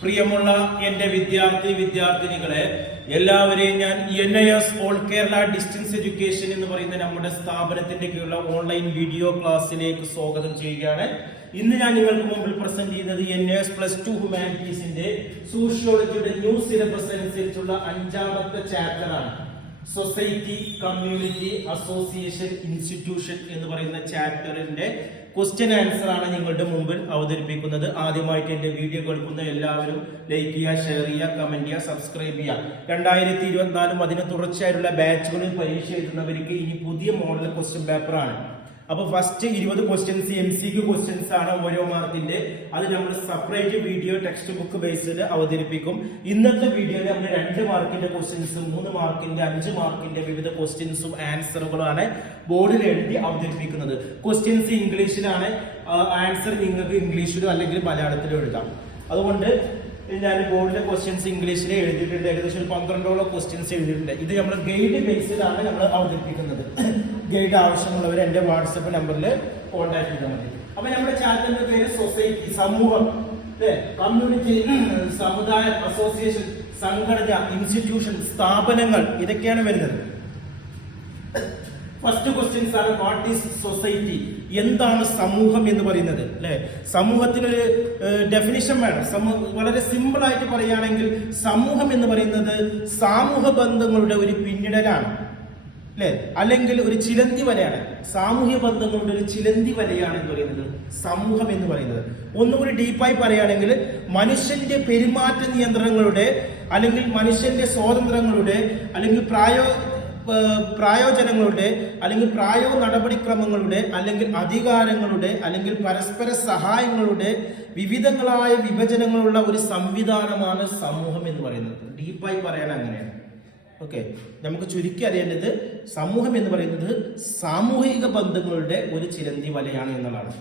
പ്രിയമുള്ള എൻ്റെ വിദ്യാർത്ഥിനികളെ, എല്ലാവരെയും ഞാൻ NIS all Kerala distance education എന്ന് പറയുന്ന നമ്മുടെ സ്ഥാപനത്തിന്റെ കീഴിലുള്ള ഓൺലൈൻ വീഡിയോ ക്ലാസ്സിലേക്ക് സ്വാഗതം ചെയ്യുകയാണ്. ഇന്ന് ഞാൻ നിങ്ങൾക്ക് മുമ്പിൽ പ്രസന്റ് ചെയ്യുന്നത് NIS +2 ഹ്യൂമാനിറ്റീസിന്റെ സോഷ്യോളജിയുടെ ന്യൂ സിലബസ് അനുസരിച്ചുള്ള 5ാമത്തെ ചാപ്റ്റർ ആണ്. സൊസൈറ്റി, കമ്മ്യൂണിറ്റി, അസോസിയേഷൻ, ഇൻസ്റ്റിറ്റ്യൂഷൻ എന്ന് പറയുന്ന ചാപ്റ്ററിന്റെ ക്വസ്റ്റ്യൻ ആൻസർ ആണ് നിങ്ങളുടെ മുമ്പിൽ അവതരിപ്പിക്കുന്നത്. ആദ്യമായിട്ട് എന്റെ വീഡിയോ കേൾക്കുന്ന എല്ലാവരും ലൈക്ക് ചെയ്യുക, ഷെയർ ചെയ്യുക, കമന്റ് ചെയ്യുക, സബ്സ്ക്രൈബ് ചെയ്യുക. 2024 അതിന് തുടർച്ചയായിട്ടുള്ള ബാച്ചുകളിൽ പരീക്ഷ എഴുതുന്നവർക്ക് ഇനി പുതിയ മോഡൽ ക്വസ്റ്റ്യൻ പേപ്പർ ആണ്. അപ്പൊ ഫസ്റ്റ് 20 ക്വസ്റ്റ്യൻസ് MCQ ക്വസ്റ്റ്യൻസ് ആണ് ഓരോ മാർക്കിന്റെ. അത് നമ്മൾ സെപ്പറേറ്റ് വീഡിയോ ടെക്സ്റ്റ് ബുക്ക് ബേസിൽ അവതരിപ്പിക്കും. ഇന്നത്തെ വീഡിയോയിൽ നമ്മൾ 2 മാർക്കിന്റെ ക്വസ്റ്റ്യൻസും 3 മാർക്കിന്റെ 5 മാർക്കിന്റെ വിവിധ ക്വസ്റ്റ്യൻസും ആൻസറുകളാണ് ബോർഡിൽ എഴുതി അവതരിപ്പിക്കുന്നത്. ക്വസ്റ്റ്യൻസ് ഇംഗ്ലീഷിലാണ്, ആൻസർ നിങ്ങൾക്ക് ഇംഗ്ലീഷിലോ അല്ലെങ്കിൽ മലയാളത്തിലോ എഴുതാം. അതുകൊണ്ട് ഞാൻ ബോർഡിലെ ക്വസ്റ്റ്യൻസ് ഇംഗ്ലീഷിൽ എഴുതിയിട്ടുണ്ട്. ഏകദേശം 12ഓളം ക്വസ്റ്റ്യൻസ് എഴുതിയിട്ടുണ്ട്. ഇത് നമ്മൾ ഗൈഡ് ബേസിലാണ് നമ്മൾ അവതരിപ്പിക്കുന്നത്. ഗൈഡ് ആവശ്യമുള്ളവർ എന്റെ വാട്സപ്പ് നമ്പറിൽ കോൺടാക്ട് ചെയ്താൽ മതി. അപ്പൊ നമ്മുടെ ചാനലിന്റെ പേര് സൊസൈറ്റി, സമൂഹം, കമ്മ്യൂണിറ്റി, സമുദായം, അസോസിയേഷൻ, സംഘടന, ഇൻസ്റ്റിറ്റ്യൂഷൻ, സ്ഥാപനങ്ങൾ, ഇതൊക്കെയാണ് വരുന്നത്. ഫസ്റ്റ് ക്വസ്റ്റ്യൻസ് ആണ്, വാട്ട് ഈസ് സൊസൈറ്റി? എന്താണ് സമൂഹം എന്ന് പറയുന്നത്? അല്ലെ, സമൂഹത്തിനൊരു ഡെഫിനിഷൻ വേണം. വളരെ സിമ്പിൾ ആയിട്ട് പറയുകയാണെങ്കിൽ സമൂഹം എന്ന് പറയുന്നത് സാമൂഹ്യ ബന്ധങ്ങളുടെ ഒരു പിന്നിടലാണ്, അല്ലെ, അല്ലെങ്കിൽ ഒരു ചിലന്തി വലയാണ്. സാമൂഹ്യ ബന്ധങ്ങളുടെ ഒരു ചിലന്തി വലയാണ് എന്ന് പറയുന്നത് സമൂഹം എന്ന് പറയുന്നത്. ഒന്നുകൂടി ഡീപ്പായി പറയുകയാണെങ്കിൽ മനുഷ്യന്റെ പെരുമാറ്റ നിയന്ത്രണങ്ങളുടെ അല്ലെങ്കിൽ മനുഷ്യന്റെ സ്വാതന്ത്ര്യങ്ങളുടെ അല്ലെങ്കിൽ പ്രായോജനങ്ങളുടെ അല്ലെങ്കിൽ നടപടിക്രമങ്ങളുടെ അല്ലെങ്കിൽ അധികാരങ്ങളുടെ അല്ലെങ്കിൽ പരസ്പര സഹായങ്ങളുടെ വിവിധങ്ങളായ വിഭജനങ്ങളുള്ള ഒരു സംവിധാനമാണ് സമൂഹം എന്ന് പറയുന്നത്. ഡീപ്പായി പറയാൻ അങ്ങനെയാണ്. ഓക്കെ, നമുക്ക് ചുരുക്കി അറിയേണ്ടത് സമൂഹം എന്ന് പറയുന്നത് സാമൂഹിക ബന്ധങ്ങളുടെ ഒരു ചിലന്തി വലയാണ് എന്നുള്ളതാണ്.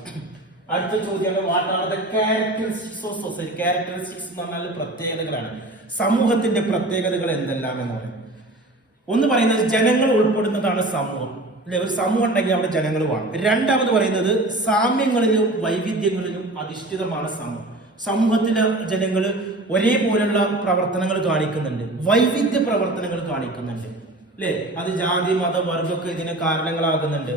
അടുത്ത ചോദ്യമാണ്, what are the characteristics of society? Characteristics എന്ന് പറഞ്ഞാൽ പ്രത്യേകതകളാണ്. സമൂഹത്തിന്റെ പ്രത്യേകതകൾ എന്തെല്ലാം എന്ന് പറയും. ഒന്ന് പറയുന്നത് ജനങ്ങൾ ഉൾപ്പെടുന്നതാണ് സമൂഹം, അല്ലെ, ഒരു സമൂഹം ഉണ്ടെങ്കിൽ അവിടെ ജനങ്ങൾ വേണം. രണ്ടാമത് പറയുന്നത് സാമ്യങ്ങളിലും വൈവിധ്യങ്ങളിലും അധിഷ്ഠിതമാണ് സമൂഹം. സമൂഹത്തിലെ ജനങ്ങൾ ഒരേപോലുള്ള പ്രവർത്തനങ്ങൾ കാണിക്കുന്നുണ്ട്, വൈവിധ്യ പ്രവർത്തനങ്ങൾ കാണിക്കുന്നുണ്ട്, അല്ലെ, അത് ജാതി, മത, വർഗമൊക്കെ ഇതിന് കാരണങ്ങളാകുന്നുണ്ട്.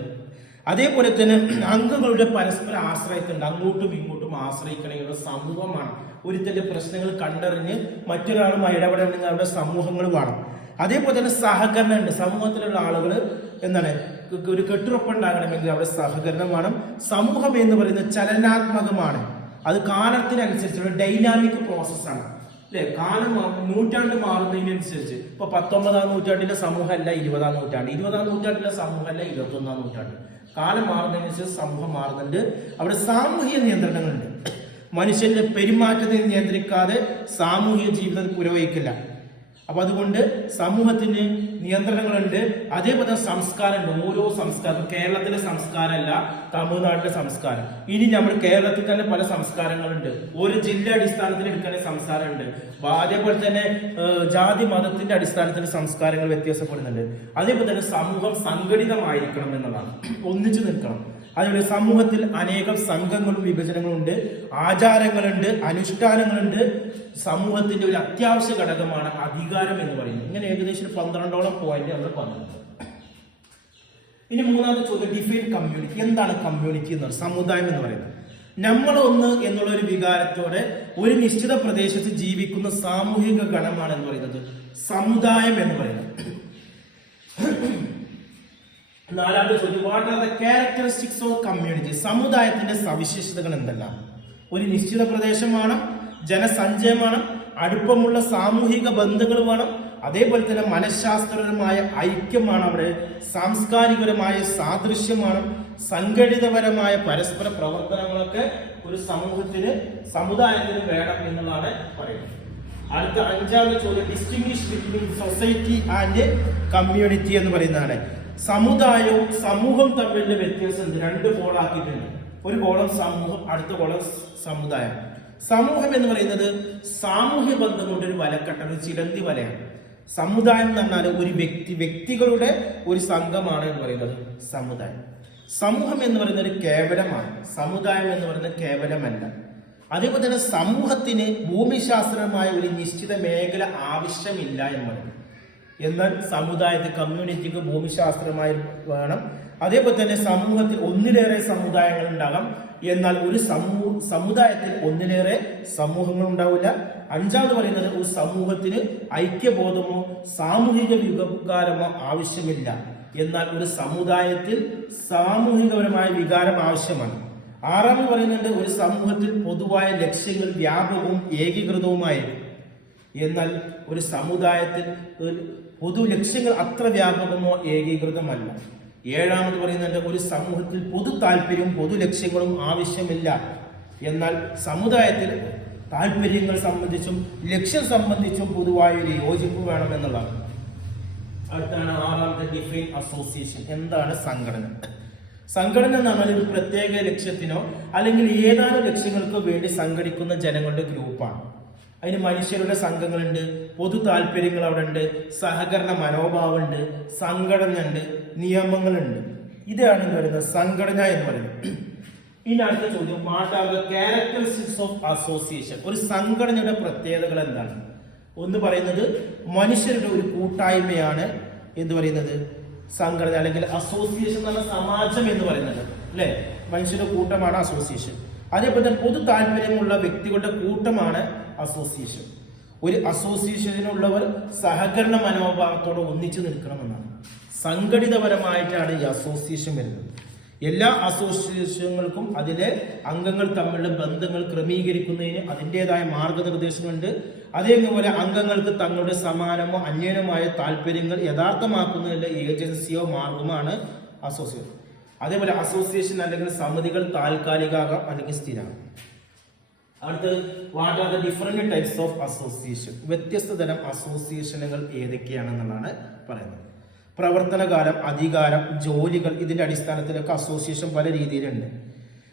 അതേപോലെ തന്നെ അംഗങ്ങളുടെ പരസ്പര ആശ്രയത്തിനുണ്ട്, അങ്ങോട്ടും ഇങ്ങോട്ടും ആശ്രയിക്കണമെങ്കിൽ സമൂഹമാണ്. ഒരുത്തന്റെ പ്രശ്നങ്ങൾ കണ്ടറിഞ്ഞ് മറ്റൊരാളുമായി ഇടപെടണമെങ്കിൽ അവിടെ സമൂഹങ്ങൾ വേണം. അതേപോലെ തന്നെ സഹകരണം ഉണ്ട്. സമൂഹത്തിലുള്ള ആളുകൾ എന്താണ് ഒരു കെട്ടുറപ്പുണ്ടാകണമെങ്കിൽ അവിടെ സഹകരണം വേണം. സമൂഹം എന്ന് പറയുന്നത് ചലനാത്മകമാണ്, അത് കാലത്തിനനുസരിച്ചുള്ള ഡൈനാമിക് പ്രോസസ്സാണ്, അല്ലെ. കാലം നൂറ്റാണ്ട് മാറുന്നതിനനുസരിച്ച് ഇപ്പൊ 19ാം നൂറ്റാണ്ടിലെ സമൂഹമല്ല 20ാം നൂറ്റാണ്ട്, 20ാം നൂറ്റാണ്ടിലെ സമൂഹമല്ല 21ാം നൂറ്റാണ്ട്. കാലം മാറുന്നതിനനുസരിച്ച് സമൂഹം മാറുന്നുണ്ട്. അവിടെ സാമൂഹിക നിയന്ത്രണങ്ങളുണ്ട്. മനുഷ്യന്റെ പെരുമാറ്റത്തെ നിയന്ത്രിക്കാതെ സാമൂഹിക ജീവിതം പുരോഗമിക്കില്ല. അപ്പൊ അതുകൊണ്ട് സമൂഹത്തിന് നിയന്ത്രണങ്ങളുണ്ട്. അതേപോലെ സംസ്കാരമുണ്ട്. ഓരോ സംസ്കാരം, കേരളത്തിലെ സംസ്കാരമല്ല തമിഴ്നാട്ടിലെ സംസ്കാരം. ഇനി നമ്മൾ കേരളത്തിൽ തന്നെ പല സംസ്കാരങ്ങളുണ്ട്. ഒരു ജില്ല അടിസ്ഥാനത്തിൽ എടുക്കുന്ന സംസ്കാരമുണ്ട്. അതേപോലെ തന്നെ ജാതി മതത്തിന്റെ അടിസ്ഥാനത്തിൽ സംസ്കാരങ്ങൾ വ്യത്യാസപ്പെടുന്നുണ്ട്. അതേപോലെ തന്നെ സമൂഹം സംഘടിതമായിരിക്കണം എന്നുള്ളതാണ്, ഒന്നിച്ചു നിൽക്കണം. അതുപോലെ സമൂഹത്തിൽ അനേകം സംഘങ്ങളും വിഭജനങ്ങളും ഉണ്ട്, ആചാരങ്ങളുണ്ട്, അനുഷ്ഠാനങ്ങളുണ്ട്. സമൂഹത്തിന്റെ ഒരു അത്യാവശ്യ ഘടകമാണ് അധികാരം എന്ന് പറയുന്നത്. ഇങ്ങനെ ഏകദേശം 12ഓളം പോയിന്റ് നമ്മൾ പറഞ്ഞത്. ഇനി മൂന്നാമത്തെ ചോദ്യം, ഡിഫൈൻ കമ്മ്യൂണിറ്റി. എന്താണ് കമ്മ്യൂണിറ്റി എന്ന് പറയുന്നത്? സമുദായം എന്ന് പറയുന്നത് നമ്മളൊന്ന് എന്നുള്ള ഒരു വികാരത്തോടെ ഒരു നിശ്ചിത പ്രദേശത്ത് ജീവിക്കുന്ന സാമൂഹിക ഗണമാണ് എന്ന് പറയുന്നത് സമുദായം എന്ന് പറയുന്നത്. നാലാമത്തെ ചോദ്യം, what are the characteristics of community? സമുദായത്തിന്റെ സവിശേഷതകൾ എന്തെല്ലാം? ഒരു നിശ്ചിത പ്രദേശം വേണം, ജനസഞ്ചയം വേണം, അടുപ്പമുള്ള സാമൂഹിക ബന്ധങ്ങൾ വേണം, അതേപോലെ തന്നെ മനഃശാസ്ത്രപരമായ ഐക്യമാണ് അവിടെ, സാംസ്കാരികപരമായ സാദൃശ്യമാണ്, സംഘടിതപരമായ പരസ്പര പ്രവർത്തനങ്ങളൊക്കെ ഒരു സമുദായത്തിന് വേണം എന്നുള്ളതാണ് പറയുന്നത്. അടുത്ത 5ാമത്തെ ചോദ്യം, distinguish between society and community എന്ന് പറയുന്നതാണ്. സമുദായവും സമൂഹവും തമ്മിലുള്ള വ്യത്യാസം 2 കോളാക്കിയിട്ടുണ്ട്. ഒരു കോളം സമൂഹം, അടുത്ത കോളം സമുദായം. സമൂഹം എന്ന് പറയുന്നത് സാമൂഹ്യ ബന്ധങ്ങളുടെ ഒരു വലക്കെട്ട, ഒരു ചിലന്തി വലയാണ്. സമുദായം എന്ന് പറഞ്ഞാൽ ഒരു വ്യക്തികളുടെ ഒരു സംഘമാണ് എന്ന് പറയുന്നത് സമുദായം. സമൂഹം എന്ന് പറയുന്നത് കേവലമാണ്, സമുദായം എന്ന് പറയുന്നത് കേവലമല്ല. അതേപോലെ തന്നെ സമൂഹത്തിന് ഭൂമിശാസ്ത്രപരമായ ഒരു നിശ്ചിത മേഖല ആവശ്യമില്ല എന്ന് പറയും. എന്നാൽ സമുദായത്തിൽ കമ്മ്യൂണിറ്റിക്ക് ഭൂമിശാസ്ത്രമായി വേണം. അതേപോലെ തന്നെ സമൂഹത്തിൽ ഒന്നിലേറെ സമുദായങ്ങൾ ഉണ്ടാകാം, എന്നാൽ ഒരു സമുദായത്തിൽ ഒന്നിലേറെ സമൂഹങ്ങൾ ഉണ്ടാവില്ല. അഞ്ചാമത് പറയുന്നത് ഒരു സമൂഹത്തിന് ഐക്യബോധമോ സാമൂഹിക വികാരമോ ആവശ്യമില്ല, എന്നാൽ ഒരു സമുദായത്തിൽ സാമൂഹികപരമായ വികാരം ആവശ്യമാണ്. ആറാമത് പറയുന്നുണ്ട് ഒരു സമൂഹത്തിൽ പൊതുവായ ലക്ഷ്യങ്ങൾ വ്യാപകവും ഏകീകൃതവുമായിരിക്കും, എന്നാൽ ഒരു സമുദായത്തിൽ പൊതു ലക്ഷ്യങ്ങൾ അത്ര വ്യാപകമോ ഏകീകൃതമല്ല. ഏഴാമത് പറയുന്നുണ്ട് ഒരു സമൂഹത്തിൽ പൊതു താല്പര്യവും പൊതു ലക്ഷ്യങ്ങളും ആവശ്യമില്ല, എന്നാൽ സമുദായത്തിൽ താല്പര്യങ്ങൾ സംബന്ധിച്ചും ലക്ഷ്യം സംബന്ധിച്ചും പൊതുവായ ഒരു യോജിപ്പ് വേണമെന്നുള്ളതാണ്. അടുത്താണ് ആറാമത്തെ ഡിഫൈൻ അസോസിയേഷൻ. എന്താണ് സംഘടന? സംഘടന എന്ന് പറഞ്ഞാൽ ഒരു പ്രത്യേക ലക്ഷ്യത്തിനോ അല്ലെങ്കിൽ ഏതാനും ലക്ഷ്യങ്ങൾക്കോ വേണ്ടി സംഘടിക്കുന്ന ജനങ്ങളുടെ ഗ്രൂപ്പാണ്. അതിന് മനുഷ്യരുടെ സംഘങ്ങളുണ്ട്, പൊതു താല്പര്യങ്ങൾ അവിടെ ഉണ്ട്, സഹകരണ മനോഭാവമുണ്ട്, സംഘടന ഉണ്ട്, നിയമങ്ങളുണ്ട്. ഇതാണ് എന്ന് പറയുന്നത് സംഘടന എന്ന് പറയുന്നത്. ഇനി അടുത്ത ചോദ്യം, what are the characteristics of association? ഒരു സംഘടനയുടെ പ്രത്യേകതകൾ എന്താണ്? ഒന്ന് പറയുന്നത് മനുഷ്യരുടെ ഒരു കൂട്ടായ്മയാണ് എന്ന് പറയുന്നത് സംഘടന, അല്ലെങ്കിൽ അസോസിയേഷൻ എന്ന് പറഞ്ഞ സമാജം എന്ന് പറയുന്നത് അല്ലെ, മനുഷ്യരുടെ കൂട്ടമാണ് അസോസിയേഷൻ. അതേപോലെ തന്നെ പൊതു താല്പര്യമുള്ള വ്യക്തികളുടെ കൂട്ടമാണ് അസോസിയേഷൻ. ഒരു അസോസിയേഷനിലുള്ളവർ സഹകരണ മനോഭാവത്തോടെ ഒന്നിച്ചു നിൽക്കണമെന്നാണ്. സംഘടിതപരമായിട്ടാണ് ഈ അസോസിയേഷൻ വരുന്നത്. എല്ലാ അസോസിയേഷനുകൾക്കും അതിലെ അംഗങ്ങൾ തമ്മിലുള്ള ബന്ധങ്ങൾ ക്രമീകരിക്കുന്നതിന് അതിൻ്റെതായ മാർഗനിർദ്ദേശങ്ങളുണ്ട്. അതേപോലെ അംഗങ്ങൾക്ക് തങ്ങളുടെ സമാനമോ അന്യനമായ താല്പര്യങ്ങൾ യഥാർത്ഥമാക്കുന്നതിനുള്ള ഏജൻസിയോ മാർഗമാണ് അസോസിയേഷൻ. അതേപോലെ അസോസിയേഷൻ അല്ലെങ്കിൽ സമിതികൾ താൽക്കാലികമാകാം അല്ലെങ്കിൽ സ്ഥിരമാകാം. അടുത്ത് what are the different types of association? വ്യത്യസ്ത തരം അസോസിയേഷനുകൾ ഏതൊക്കെയാണെന്നുള്ളതാണ് പറയുന്നത്. പ്രവർത്തനകാലം, അധികാരം, ജോലികൾ, ഇതിന്റെ അടിസ്ഥാനത്തിലൊക്കെ അസോസിയേഷൻ പല രീതിയിലുണ്ട്.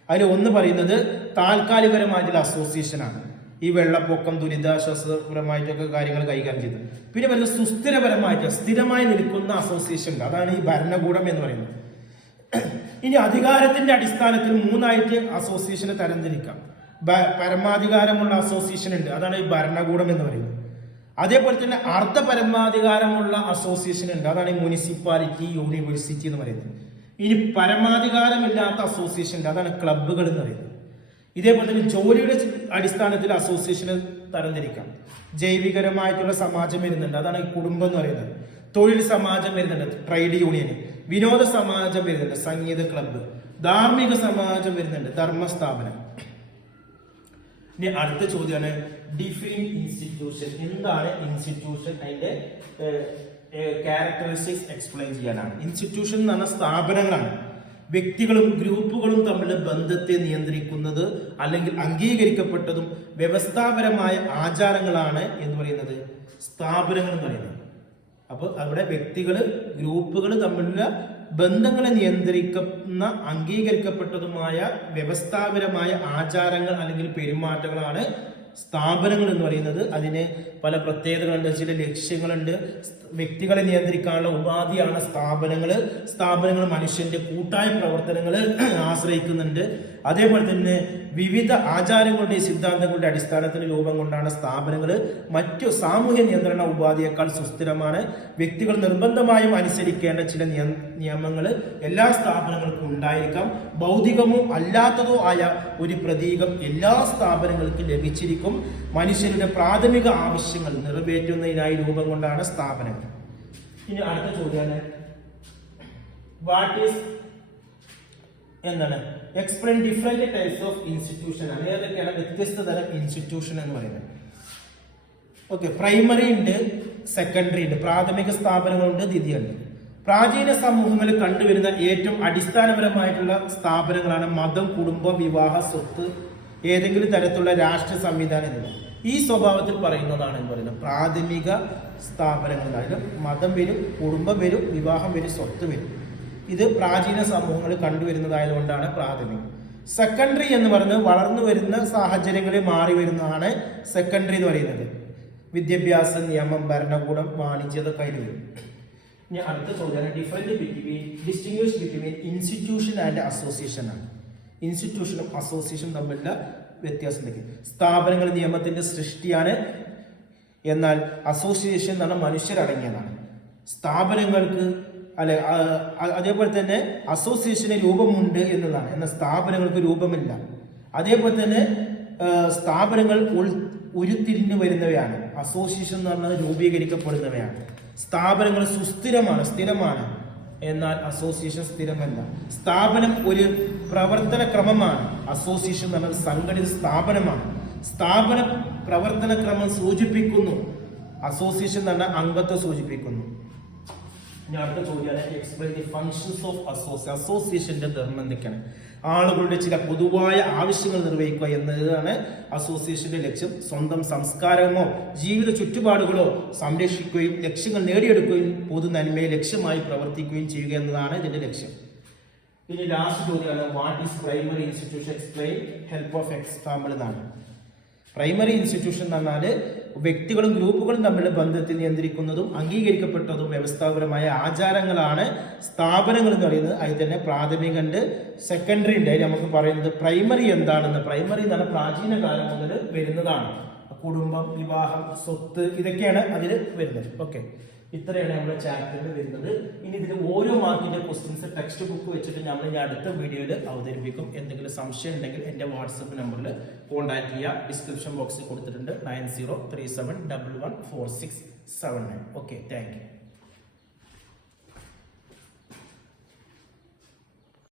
അതിൽ ഒന്ന് പറയുന്നത് താൽക്കാലികപരമായിട്ടുള്ള അസോസിയേഷനാണ്. ഈ വെള്ളപ്പൊക്കം, ദുരിതാശ്വാസപരമായിട്ടൊക്കെ കാര്യങ്ങൾ കൈകാര്യം ചെയ്തത്. പിന്നെ പറയുന്നത് സുസ്ഥിരപരമായിട്ട് സ്ഥിരമായി നിൽക്കുന്ന അസോസിയേഷൻ ഉണ്ട്, അതാണ് ഈ ഭരണകൂടം എന്ന് പറയുന്നത്. ഇനി അധികാരത്തിന്റെ അടിസ്ഥാനത്തിൽ മൂന്നായിട്ട് അസോസിയേഷനെ തരംതിരിക്കാം. പരമാധികാരമുള്ള അസോസിയേഷൻ ഉണ്ട്, അതാണ് ഈ ഭരണകൂടം എന്ന് പറയുന്നത്. അതേപോലെ തന്നെ അർദ്ധ പരമാധികാരമുള്ള അസോസിയേഷൻ ഉണ്ട്, അതാണ് ഈ മുനിസിപ്പാലിറ്റി, യൂണിവേഴ്സിറ്റി എന്ന് പറയുന്നത്. ഇനി പരമാധികാരമില്ലാത്ത അസോസിയേഷൻ ഉണ്ട്, അതാണ് ക്ലബ്ബുകൾ എന്ന് പറയുന്നത്. ഇതേപോലെ തന്നെ ജോലിയുടെ അടിസ്ഥാനത്തിൽ അസോസിയേഷനെ തരംതിരിക്കാം. ജൈവികരമായിട്ടുള്ള സമാജം വരുന്നുണ്ട്, അതാണ് ഈ കുടുംബം എന്ന് പറയുന്നത്. തൊഴിൽ സമാജം വരുന്നുണ്ട്, ട്രേഡ് യൂണിയൻ. വിനോദ സമാജം വരുന്നുണ്ട്, സംഗീത ക്ലബ്ബ്. ധാർമ്മിക സമാജം വരുന്നുണ്ട്, ധർമ്മസ്ഥാപനം. ഇനി അടുത്ത ചോദ്യമാണ് ഡിഫൈൻ ഇൻസ്റ്റിറ്റ്യൂഷൻ. എന്താണ് ഇൻസ്റ്റിറ്റ്യൂഷൻ? അതിന്റെ ക്യാരക്ടറിസ്റ്റിക്സ് എക്സ്പ്ലെയിൻ ചെയ്യാനാണ്. ഇൻസ്റ്റിറ്റ്യൂഷൻ എന്ന് പറഞ്ഞ സ്ഥാപനങ്ങളാണ്. വ്യക്തികളും ഗ്രൂപ്പുകളും തമ്മിലുള്ള ബന്ധത്തെ നിയന്ത്രിക്കുന്നത് അല്ലെങ്കിൽ അംഗീകരിക്കപ്പെട്ടതും വ്യവസ്ഥാപരമായ ആചാരങ്ങളാണ് എന്ന് പറയുന്നത് സ്ഥാപനങ്ങൾ എന്ന് പറയുന്നത്. അപ്പോൾ അവിടെ വ്യക്തികള് ഗ്രൂപ്പുകൾ തമ്മിലുള്ള ബന്ധങ്ങളെ നിയന്ത്രിക്കുന്ന അംഗീകരിക്കപ്പെട്ടതുമായ വ്യവസ്ഥാപരമായ ആചാരങ്ങൾ അല്ലെങ്കിൽ പെരുമാറ്റങ്ങളാണ് സ്ഥാപനങ്ങൾ എന്ന് പറയുന്നത്. അതിന് പല പ്രത്യേകതകളുണ്ട്, ചില ലക്ഷ്യങ്ങളുണ്ട്. വ്യക്തികളെ നിയന്ത്രിക്കാനുള്ള ഉപാധിയാണ് സ്ഥാപനങ്ങൾ മനുഷ്യന്റെ കൂട്ടായ പ്രവർത്തനങ്ങൾ ആശ്രയിക്കുന്നുണ്ട്. അതേപോലെ തന്നെ വിവിധ ആചാരങ്ങളുടെ സിദ്ധാന്തങ്ങളുടെ അടിസ്ഥാനത്തിൽ രൂപം കൊണ്ടാണ് സ്ഥാപനങ്ങൾ മറ്റു സാമൂഹ്യ നിയന്ത്രണ ഉപാധിയേക്കാൾ സുസ്ഥിരമാണ്. വ്യക്തികൾ നിർബന്ധമായും അനുസരിക്കേണ്ട ചില നിയമങ്ങൾ എല്ലാ സ്ഥാപനങ്ങൾക്കും ഉണ്ടായിരിക്കാം. ഭൗതികമോ അല്ലാത്തതോ ആയ ഒരു പ്രതീകം എല്ലാ സ്ഥാപനങ്ങൾക്കും ലഭിച്ചിരിക്കും. മനുഷ്യരുടെ പ്രാഥമിക ആവശ്യങ്ങൾ നിറവേറ്റുന്നതിനായി രൂപം കൊണ്ടാണ് സ്ഥാപനങ്ങൾ. ഇനി അടുത്ത ചോദ്യമാണ് വാട്ട് ഈസ് എന്താണ് explain different types of institution ആണ്. ഏതൊക്കെയാണ് വ്യത്യസ്ത തരം ഇൻസ്റ്റിറ്റ്യൂഷൻ എന്ന് പറയുന്നത്? ഓക്കെ, പ്രൈമറി ഉണ്ട്, സെക്കൻഡറി ഉണ്ട്, പ്രാഥമിക സ്ഥാപനങ്ങളുണ്ട്, ദ്വിതീയുണ്ട്. പ്രാചീന സമൂഹങ്ങളിൽ കണ്ടുവരുന്ന ഏറ്റവും അടിസ്ഥാനപരമായിട്ടുള്ള സ്ഥാപനങ്ങളാണ് മതം, കുടുംബം, വിവാഹ, സ്വത്ത്, ഏതെങ്കിലും തരത്തിലുള്ള രാഷ്ട്രീയ സംവിധാനം എന്നിവ. ഈ സ്വഭാവത്തിൽ പറയുന്നതാണ് എന്ന് പറയുന്നത് പ്രാഥമിക സ്ഥാപനങ്ങൾ. അതായത് മതം വരും, കുടുംബം വരും, വിവാഹം വരും, സ്വത്ത് വരും. ഇത് പ്രാചീന സമൂഹങ്ങളിൽ കണ്ടുവരുന്നതായതുകൊണ്ടാണ് പ്രാഥമികം. സെക്കൻഡറി എന്ന് പറയുന്നത് വളർന്നു വരുന്ന സാഹചര്യങ്ങളിൽ മാറി വരുന്നതാണ് സെക്കൻഡറി എന്ന് പറയുന്നത്. വിദ്യാഭ്യാസം, നിയമം, ഭരണകൂടം, വാണിജ്യം ഇതൊക്കെ അതിൽ വരും. ഇനി അടുത്ത ചോദ്യമാണ് distinguish between institution and association ആണ്. ഇൻസ്റ്റിറ്റ്യൂഷനും അസോസിയേഷനും തമ്മിലുള്ള വ്യത്യാസം എന്തൊക്കെ? സ്ഥാപനങ്ങൾ നിയമത്തിന്റെ സൃഷ്ടിയാണ്, എന്നാൽ അസോസിയേഷൻ എന്ന് പറഞ്ഞാൽ മനുഷ്യരടങ്ങിയതാണ്. സ്ഥാപനങ്ങൾക്ക് അതേപോലെ തന്നെ അസോസിയേഷന് രൂപമുണ്ട് എന്നതാണ്, എന്നാൽ സ്ഥാപനങ്ങൾക്ക് രൂപമില്ല. അതേപോലെ തന്നെ സ്ഥാപനങ്ങൾ ഉരുത്തിരിഞ്ഞു വരുന്നവയാണ്, അസോസിയേഷൻ എന്ന് പറഞ്ഞാൽ രൂപീകരിക്കപ്പെടുന്നവയാണ്. സ്ഥാപനങ്ങൾ സുസ്ഥിരമാണ്, സ്ഥിരമാണ്, എന്നാൽ അസോസിയേഷൻ സ്ഥിരമല്ല. സ്ഥാപനം ഒരു പ്രവർത്തന ക്രമമാണ്, അസോസിയേഷൻ എന്ന് പറഞ്ഞാൽ സംഘടിത സ്ഥാപനമാണ്. സ്ഥാപന പ്രവർത്തന ക്രമം സൂചിപ്പിക്കുന്നു, അസോസിയേഷൻ എന്ന് പറഞ്ഞാൽ അംഗത്വം സൂചിപ്പിക്കുന്നു. ഇനി അടുത്ത ചോദ്യമാണ് explain the functions of association. അസോസിയേഷന്റെ ധർമ്മം എന്തൊക്കെയാണ്? ആളുകളുടെ ചില പൊതുവായ ആവശ്യങ്ങൾ നിർവഹിക്കുക എന്നതാണ് അസോസിയേഷന്റെ ലക്ഷ്യം. സ്വന്തം സംസ്കാരമോ ജീവിത ചുറ്റുപാടുകളോ സംരക്ഷിക്കുകയും ലക്ഷ്യങ്ങൾ നേടിയെടുക്കുകയും പൊതു നന്മയെ ലക്ഷ്യമായി പ്രവർത്തിക്കുകയും ചെയ്യുക എന്നതാണ് ഇതിന്റെ ലക്ഷ്യം. ഇനി ലാസ്റ്റ് ചോദ്യമാണ് what is primary institution? Explain help of example എന്നാണ്. പ്രൈമറി ഇൻസ്റ്റിറ്റ്യൂഷൻ എന്ന് പറഞ്ഞാൽ വ്യക്തികളും ഗ്രൂപ്പുകളും തമ്മിലുള്ള ബന്ധത്തിൽ നിയന്ത്രിക്കുന്നതും അംഗീകരിക്കപ്പെട്ടതും വ്യവസ്ഥാപരമായ ആചാരങ്ങളാണ് സ്ഥാപനങ്ങൾ എന്ന് പറയുന്നത്. അതിൽ തന്നെ പ്രാഥമിക ഉണ്ട്, സെക്കൻഡറി ഉണ്ട്. അതിൽ നമുക്ക് പറയുന്നത് പ്രൈമറി എന്താണെന്ന്. പ്രൈമറി എന്ന് പറഞ്ഞാൽ പ്രാചീന കാലം മുതൽ വരുന്നതാണ്. കുടുംബം, വിവാഹം, സ്വത്ത്, ഇതൊക്കെയാണ് അതിൽ വരുന്നത്. ഓക്കെ, ഇത്രയാണ് നമ്മുടെ ചാപ്റ്ററിൽ വരുന്നത്. ഇനി ഇതിൽ ഓരോ മാർക്കിന്റെ ക്വസ്റ്റ്യൻസ് ടെക്സ്റ്റ് ബുക്ക് വെച്ചിട്ട് നമ്മൾ ഇനി അടുത്ത വീഡിയോയിൽ അവതരിപ്പിക്കും. എന്തെങ്കിലും സംശയം ഉണ്ടെങ്കിൽ എൻ്റെ വാട്സപ്പ് നമ്പറിൽ കോൺടാക്ട് ചെയ്യുക. ഡിസ്ക്രിപ്ഷൻ ബോക്സിൽ കൊടുത്തിട്ടുണ്ട് 9037114679. Okay, thank you.